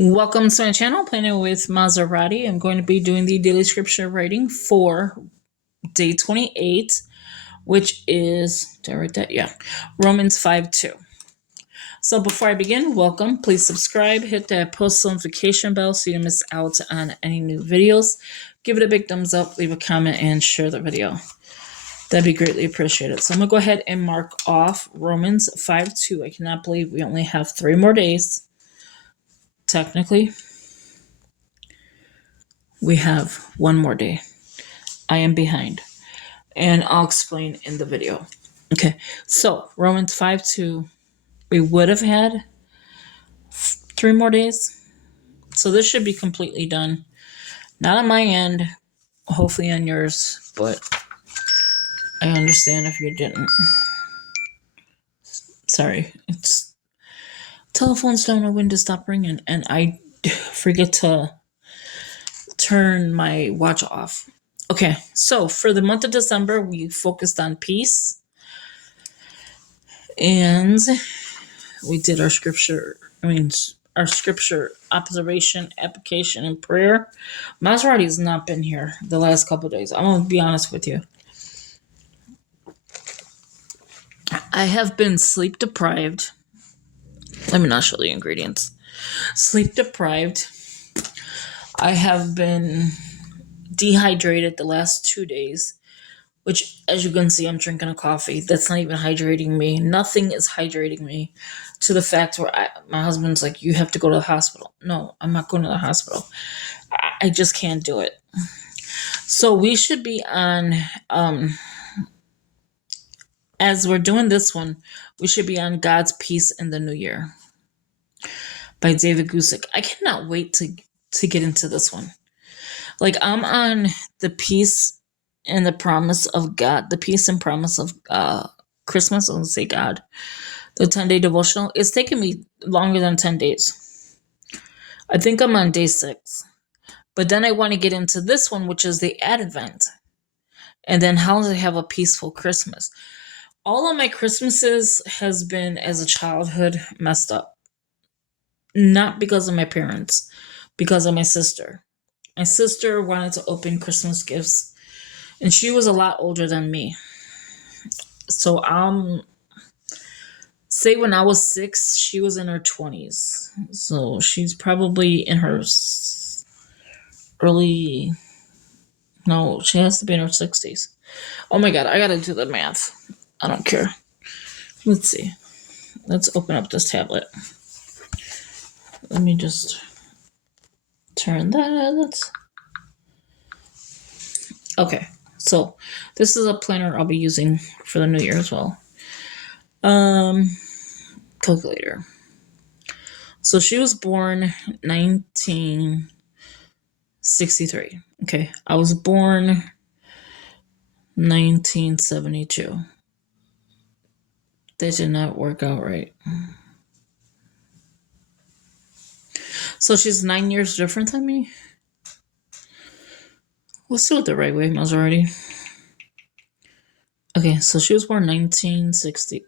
Welcome to my channel, Planning with Maserati. I'm going to be doing the daily scripture writing for day 28, which is, did I write that? Yeah, Romans 5:2. So before I begin, welcome. Please subscribe, hit that post notification bell so you don't miss out on any new videos. Give it a big thumbs up, leave a comment, and share the video. That'd be greatly appreciated. So I'm going to go ahead and mark off Romans 5:2. I cannot believe we only have 3 more days. Technically, we have 1 more day. I am behind, and I'll explain in the video. Okay, so Romans 5:2, we would have had 3 more days. So this should be completely done. Not on my end, hopefully on yours, but I understand if you didn't. Sorry, it's telephones don't know when to stop ringing, and I forget to turn my watch off. Okay, so for the month of December, we focused on peace, and we did our scripture observation, application, and prayer. Maserati has not been here the last couple of days. I'm going to be honest with you. I have been sleep deprived. Let me not show the ingredients. Sleep deprived. I have been dehydrated the last 2 days, which, as you can see, I'm drinking a coffee. That's not even hydrating me. Nothing is hydrating me, to the fact where my husband's like, you have to go to the hospital. No, I'm not going to the hospital. I just can't do it. So we should be on, as we're doing this one, we should be on God's Peace in the New Year by David Guzik. I cannot wait to get into this one. Like, I'm on the peace and the promise of God, the peace and promise of Christmas. I'll say God. The 10-day devotional. It's taken me longer than 10 days. I think I'm on day 6. But then I want to get into this one, which is the Advent. And then how to have a peaceful Christmas. All of my Christmases has been, as a childhood, messed up. Not because of my parents, because of my sister. My sister wanted to open Christmas gifts, and she was a lot older than me. So say when I was 6, she was in her 20s. So she's probably in her she has to be in her 60s. Oh my God, I gotta do the math. I don't care. Let's see. Let's open up this tablet. Let me just turn that. Okay, so this is a planner I'll be using for the new year as well. Calculator. So she was born 1963. Okay, I was born 1972. That did not work out right. So she's 9 years different than me? Let's do it the right way, Maserati. Okay, so she was born 1960.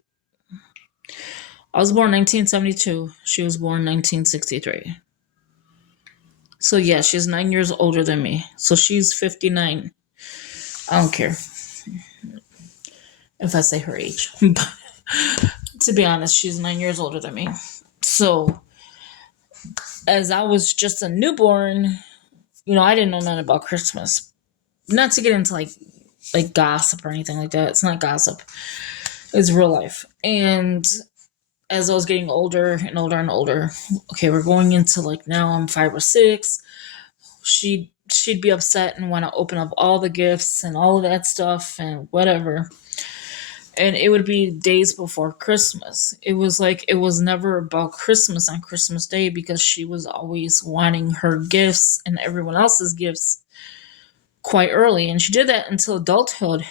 I was born 1972. She was born 1963. So yeah, she's 9 years older than me. So she's 59. I don't care if I say her age. But to be honest, she's 9 years older than me. So as I was just a newborn, I didn't know nothing about Christmas. Not to get into like gossip or anything like that. It's not gossip. It's real life. And as I was getting older and older and older, okay, we're going into now I'm 5 or 6. She'd be upset and want to open up all the gifts and all of that stuff and whatever. And it would be days before Christmas. It was it was never about Christmas on Christmas Day, because she was always wanting her gifts and everyone else's gifts quite early. And she did that until adulthood,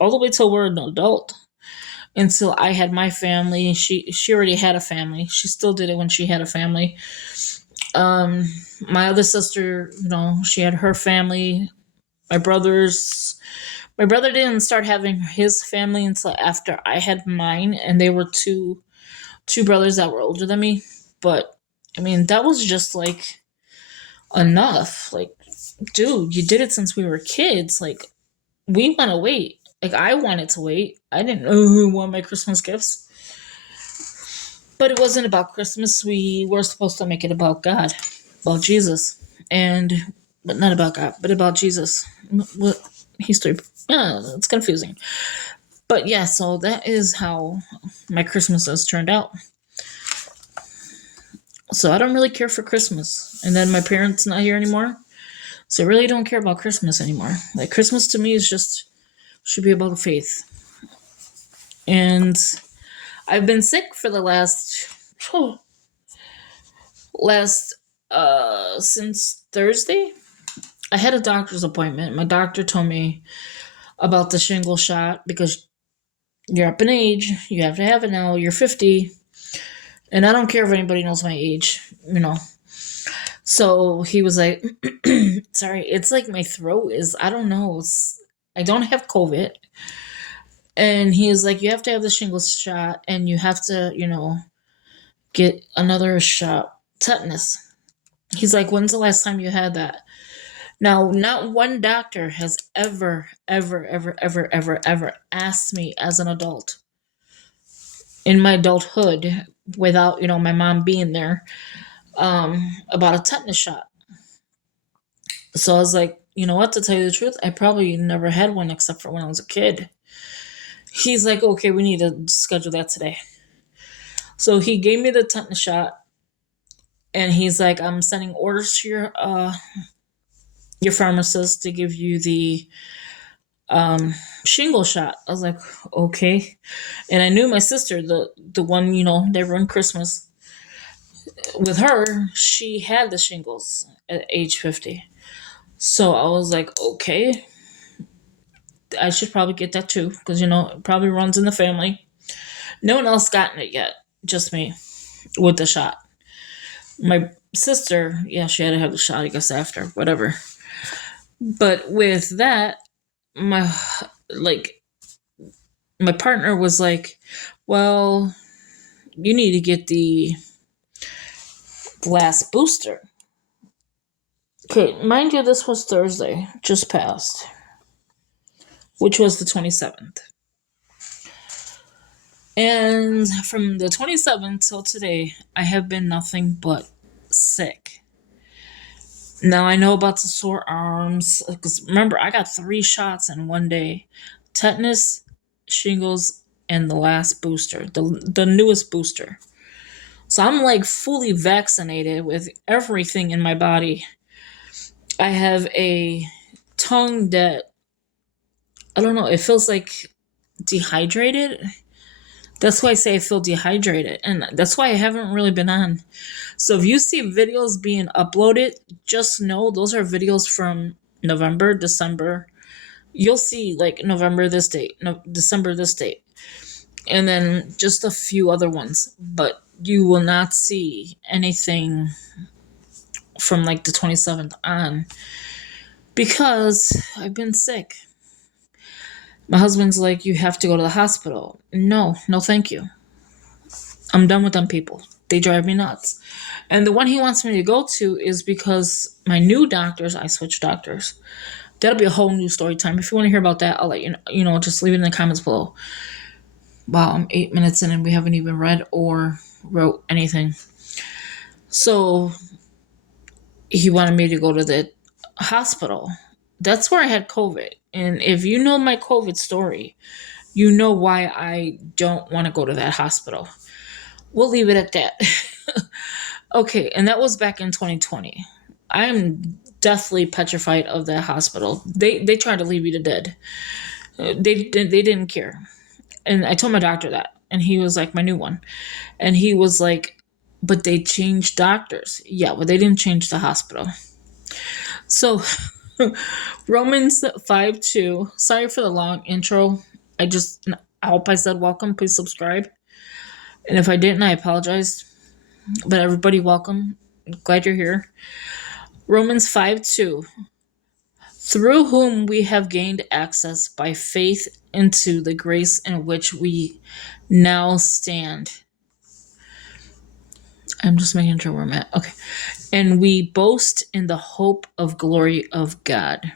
all the way till we're an adult. Until I had my family. She already had a family. She still did it when she had a family. My other sister, she had her family. My brother didn't start having his family until after I had mine, and they were two brothers that were older than me. But I mean, that was just like enough. Like, dude, you did it since we were kids. Like, we want to wait. Like, I wanted to wait. I didn't know who wanted my Christmas gifts. But it wasn't about Christmas. We were supposed to make it about God, about Jesus. But not about God, but about Jesus. What history? Yeah, it's confusing. But yeah, so that is how my Christmas has turned out. So I don't really care for Christmas. And then my parents not here anymore. So I really don't care about Christmas anymore. Like, Christmas to me is just should be about faith. And I've been sick for the last since Thursday. I had a doctor's appointment. My doctor told me about the shingle shot because you're up in age. You have to have it now. You're 50. And I don't care if anybody knows my age, you know. So he was like, sorry, it's like my throat is, I don't know. I don't have COVID. And he was like, you have to have the shingles shot and you have to, get another shot, tetanus. He's like, when's the last time you had that? Now, not one doctor has ever asked me as an adult in my adulthood without, my mom being there, about a tetanus shot. So I was like, you know what, to tell you the truth, I probably never had one except for when I was a kid. He's like, okay, we need to schedule that today. So he gave me the tetanus shot and he's like, I'm sending orders to your pharmacist to give you the shingle shot. I was like, okay. And I knew my sister, the one, they run Christmas with her, she had the shingles at age 50. So I was like, okay, I should probably get that too, because it probably runs in the family. No one else gotten it yet, just me with the shot. My sister, yeah, she had to have the shot, I guess, after, whatever. But with that, my partner was like, well, you need to get the last booster. Okay, mind you, this was Thursday, just passed, which was the 27th. And from the 27th till today, I have been nothing but sick. Now, I know about the sore arms, because remember, I got 3 shots in one day. Tetanus, shingles, and the last booster, the newest booster. So I'm like fully vaccinated with everything in my body. I have a tongue that, I don't know, it feels like dehydrated. That's why I say I feel dehydrated. And that's why I haven't really been on. So if you see videos being uploaded, just know those are videos from November, December. You'll see like November this date, December this date. And then just a few other ones. But you will not see anything from like the 27th on because I've been sick. My husband's like, you have to go to the hospital. No, thank you. I'm done with them people. They drive me nuts. And the one he wants me to go to is because my new doctors, I switched doctors. That'll be a whole new story time. If you want to hear about that, I'll let you know, just leave it in the comments below. Wow, I'm 8 minutes in and we haven't even read or wrote anything. So he wanted me to go to the hospital. That's where I had COVID. And if you know my COVID story, you know why I don't want to go to that hospital. We'll leave it at that. Okay, and that was back in 2020. I'm deathly petrified of that hospital. They tried to leave me to dead. They didn't care. And I told my doctor that. And he was like, my new one. And he was like, but they changed doctors. Yeah, well, they didn't change the hospital. So Romans 5:2. Sorry for the long intro. I hope I said welcome. Please subscribe. And if I didn't, I apologize. But everybody, welcome. Glad you're here. Romans 5:2. Through whom we have gained access by faith into the grace in which we now stand. I'm just making sure where I'm at. Okay. And we boast in the hope of glory of God.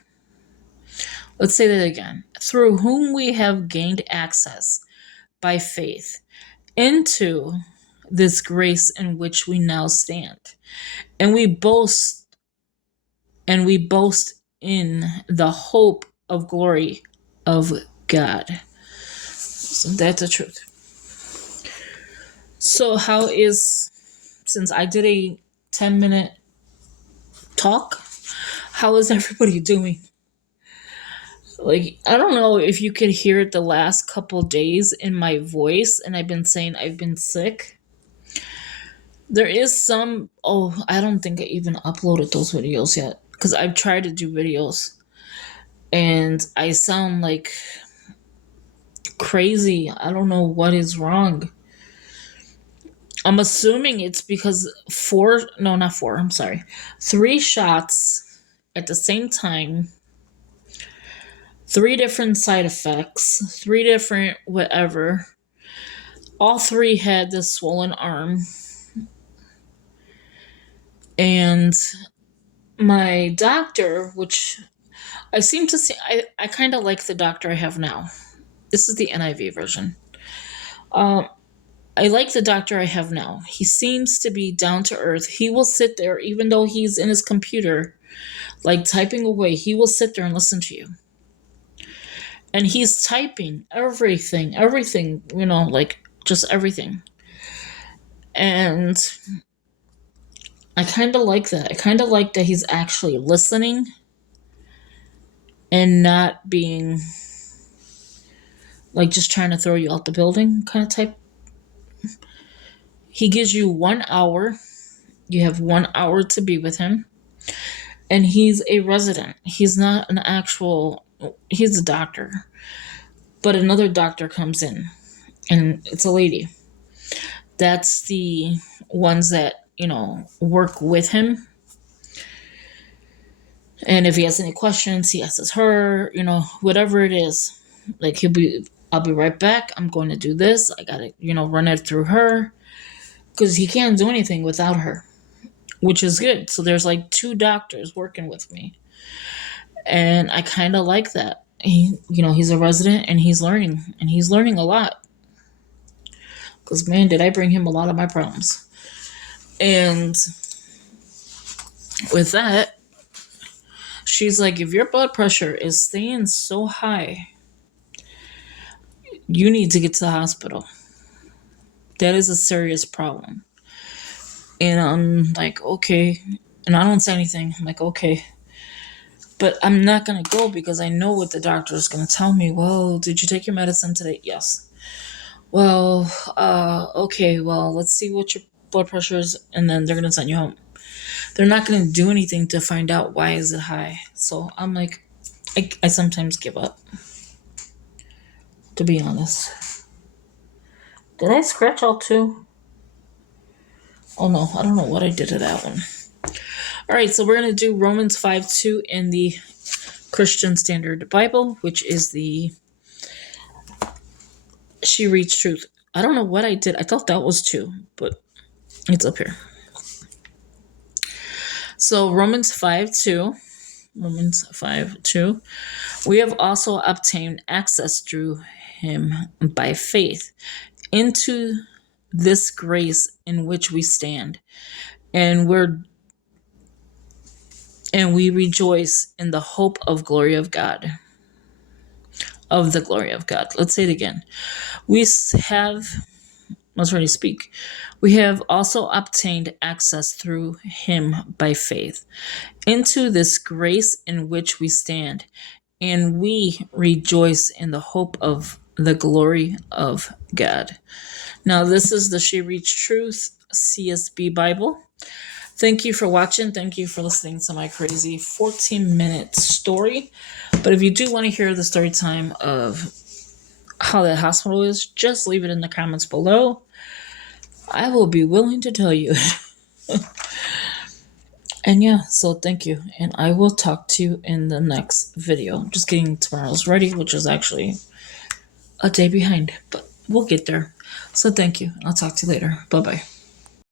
Let's say that again. Through whom we have gained access by faith into this grace in which we now stand. And we boast in the hope of glory of God. So that's the truth. So since I did a 10-minute talk, how is everybody doing? Like, I don't know if you could hear it the last couple days in my voice, and I've been saying I've been sick. There is some, I don't think I even uploaded those videos yet, because I've tried to do videos, and I sound like crazy. I don't know what is wrong. I'm assuming it's because 3 shots at the same time, 3 different side effects, 3 different whatever. All 3 had this swollen arm. And my doctor, which I seem to see, I kind of like the doctor I have now. This is the NIV version. I like the doctor I have now. He seems to be down to earth. He will sit there, even though he's in his computer, like typing away. He will sit there and listen to you. And he's typing everything, like just everything. And I kind of like that. I kind of like that he's actually listening and not being like just trying to throw you out the building kind of type. He gives you 1 hour. You have 1 hour to be with him. And he's a resident. He's not an actual, he's a doctor. But another doctor comes in, and it's a lady. That's the ones that, work with him. And if he has any questions, he asks her, whatever it is. Like, I'll be right back. I'm going to do this. I got to, run it through her. Because he can't do anything without her, which is good. So there's like 2 doctors working with me. And I kind of like that. He's a resident and he's learning a lot. Because, man, did I bring him a lot of my problems. And with that, she's like, if your blood pressure is staying so high, you need to get to the hospital. That is a serious problem. And I'm like, okay. And I don't say anything. I'm like, okay. But I'm not going to go because I know what the doctor is going to tell me. Well, did you take your medicine today? Yes. Well, okay. Well, let's see what your blood pressure is. And then they're going to send you home. They're not going to do anything to find out why is it high. So I'm like, I sometimes give up. To be honest. Did I scratch all 2? Oh no, I don't know what I did to that one. All right, so we're going to do Romans 5:2 in the Christian Standard Bible, which is the She Reads Truth. I don't know what I did. I thought that was 2, but it's up here. So Romans 5:2. We have also obtained access through him by faith into this grace in which we stand, and we rejoice in the hope of glory of God. Of the glory of God. Let's say it again. Let's already speak. We have also obtained access through him by faith into this grace in which we stand, and we rejoice in the hope of the glory of God. Now, this is the She Reads Truth CSB Bible. Thank you for watching. Thank you for listening to my crazy 14-minute story. But if you do want to hear the story time of how that hospital is, just leave it in the comments below. I will be willing to tell you. And yeah, so thank you. And I will talk to you in the next video. I'm just getting tomorrow's ready, which is actually a day behind. But we'll get there. So thank you. I'll talk to you later. Bye-bye.